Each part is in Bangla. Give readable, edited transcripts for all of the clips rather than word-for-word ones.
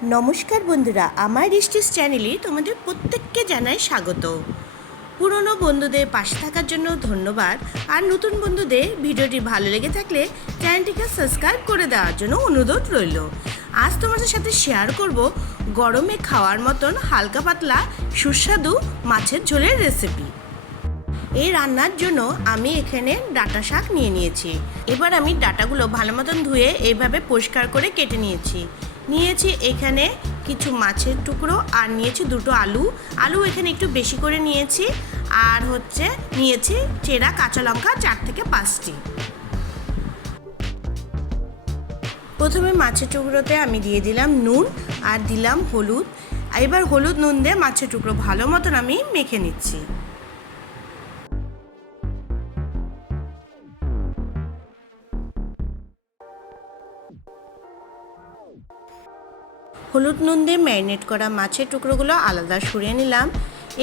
नमस्कार बंधुरा आमार रिस्टिस चैनेले तोमादेर प्रत्येकके जानाई स्वागत। पुरानो बंधुदेर पाशे थाकार जोन्नो धन्यवाद और नतून बंधुदेर भिडियोटी भालो लेगे थाकले चैनेलटिके सबस्क्राइब करे देওয়ার জন্য অনুরোধ রইল। आज তোমাদের সাথে শেয়ার করব গরমে খাওয়ার মতন হালকা পাতলা সুস্বাদু মাছের ঝোলের রেসিপি। এই রান্নার জন্য আমি এখানে ডাঁটা শাক নিয়ে নিয়েছি। এবার আমি ডাঁটাগুলো ভালো মতন ধুয়ে এইভাবে পরিষ্কার করে কেটে নিয়েছি। নিয়েছি এখানে কিছু মাছের টুকরো আর নিয়েছি দুটো আলু এখানে একটু বেশি করে নিয়েছি আর নিয়েছি চেরা কাঁচা লঙ্কা 4 থেকে 5টি। প্রথমে মাছের টুকরোতে আমি দিয়ে দিলাম নুন আর দিলাম হলুদ। এবার হলুদ নুন দিয়ে মাছের টুকরো ভালো মতন আমি মেখে নিচ্ছি। হলুদ নুন দিয়ে ম্যারিনেট করা মাছের টুকরোগুলো আলাদা সরিয়ে নিলাম।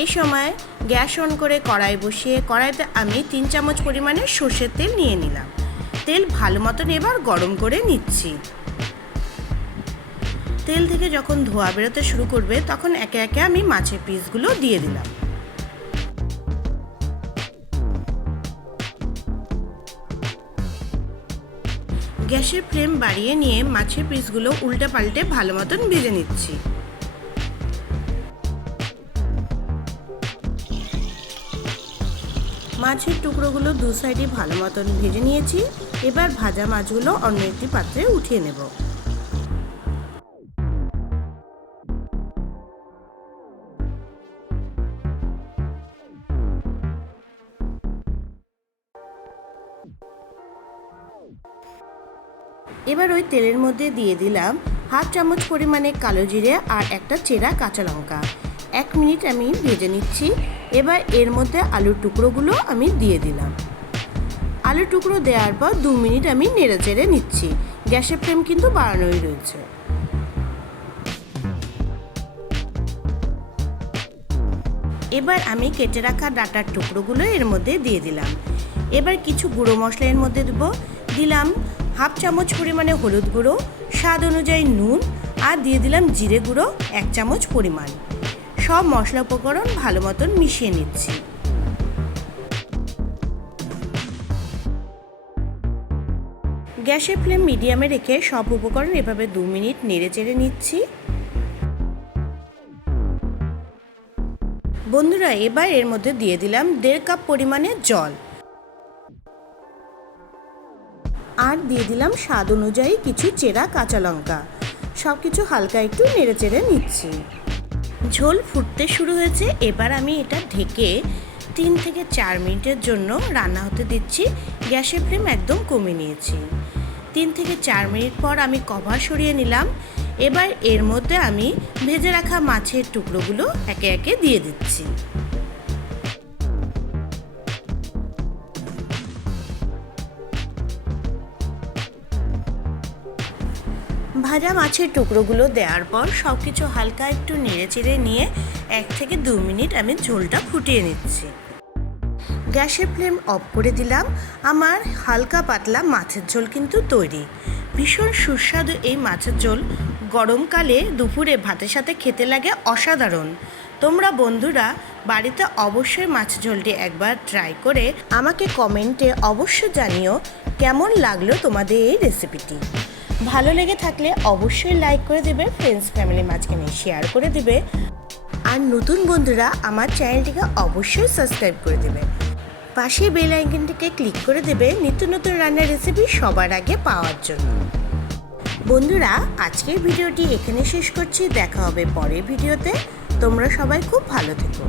এই সময় গ্যাস অন করে কড়াই বসিয়ে কড়াইতে আমি 3 চামচ পরিমাণে সরষের তেল নিয়ে নিলাম। তেল ভালো মতন এবার গরম করে নিচ্ছি। তেল থেকে যখন ধোঁয়া বেরোতে শুরু করবে তখন একে একে আমি মাছের পিসগুলো দিয়ে দিলাম। গ্যাসের ফ্লেম বাড়িয়ে নিয়ে মাছের পিসগুলো উল্টে পাল্টে ভালো মতন ভেজে নিচ্ছি। মাছের টুকরোগুলো দু সাইডে ভালো মতন ভেজে নিয়েছি। এবার ভাজা মাছগুলো অন্য একটি পাত্রে উঠিয়ে নেব। এবার ওই তেলের মধ্যে দিয়ে দিলাম হাফ চামচ পরিমাণে কালো জিরে আর একটা চেরা কাঁচা লঙ্কা। 1 মিনিট আমি ভেজে নিচ্ছি। এবার এর মধ্যে আলুর টুকরোগুলো আমি দিয়ে দিলাম। আলুর টুকরো দেওয়ার পর 2 মিনিট আমি নেড়ে চেড়ে নিচ্ছি। গ্যাসের ফ্লেম কিন্তু বাড়ানোই রয়েছে। এবার আমি কেটে রাখা ডাঁটার টুকরোগুলো এর মধ্যে দিয়ে দিলাম। এবার কিছু গুঁড়ো মশলা এর মধ্যে দিলাম হাফ চামচ পরিমাণে হলুদ গুঁড়ো, স্বাদ অনুযায়ী নুন আর দিয়ে দিলাম জিরে গুঁড়ো 1 চামচ পরিমাণ। সব মশলা উপকরণ ভালো মতন মিশিয়ে নিচ্ছি। গ্যাসের ফ্লেম মিডিয়ামে রেখে সব উপকরণ এভাবে 2 মিনিট নেড়ে চেড়ে নিচ্ছি। বন্ধুরা এবার এর মধ্যে দিয়ে দিলাম 1.5 কাপ পরিমাণে জল আর দিয়ে দিলাম স্বাদ অনুযায়ী কিছু চেরা কাঁচা লঙ্কা। সব কিছু হালকা একটু নেড়ে চেড়ে নিচ্ছি। ঝোল ফুটতে শুরু হয়েছে। এবার আমি এটা ঢেকে 3 থেকে 4 মিনিটের জন্য রান্না হতে দিচ্ছি। গ্যাসের ফ্লেম একদম কমিয়ে নিয়েছি। 3 থেকে 4 মিনিট পর আমি কভার সরিয়ে নিলাম। এবার এর মধ্যে আমি ভেজে রাখা মাছের টুকরোগুলো একে একে দিয়ে দিচ্ছি। ভাজা মাছের টুকরোগুলো দেওয়ার পর সব কিছু হালকা একটু নেড়ে চেড়ে নিয়ে 1 থেকে 2 মিনিট আমি ঝোলটা ফুটিয়ে নিচ্ছি। গ্যাসের ফ্লেম অফ করে দিলাম। আমার হালকা পাতলা মাছের ঝোল কিন্তু তৈরি। ভীষণ সুস্বাদু এই মাছের ঝোল গরমকালে দুপুরে ভাতের সাথে খেতে লাগে অসাধারণ। তোমরা বন্ধুরা বাড়িতে অবশ্যই মাছের ঝোলটি একবার ট্রাই করে আমাকে কমেন্টে অবশ্যই জানিও কেমন লাগলো তোমাদের এই রেসিপিটি। ভালো লেগে থাকলে অবশ্যই লাইক করে দেবে, ফ্রেন্ডস ফ্যামিলির মাঝখানে শেয়ার করে দেবে আর নতুন বন্ধুরা আমার চ্যানেলটিকে অবশ্যই সাবস্ক্রাইব করে দেবে। পাশে বেল আইকনটিকে ক্লিক করে দেবে নিত্য নতুন রান্নার রেসিপি সবার আগে পাওয়ার জন্য। বন্ধুরা আজকের ভিডিওটি এখানে শেষ করছি। দেখা হবে পরের ভিডিওতে। তোমরা সবাই খুব ভালো থেকো।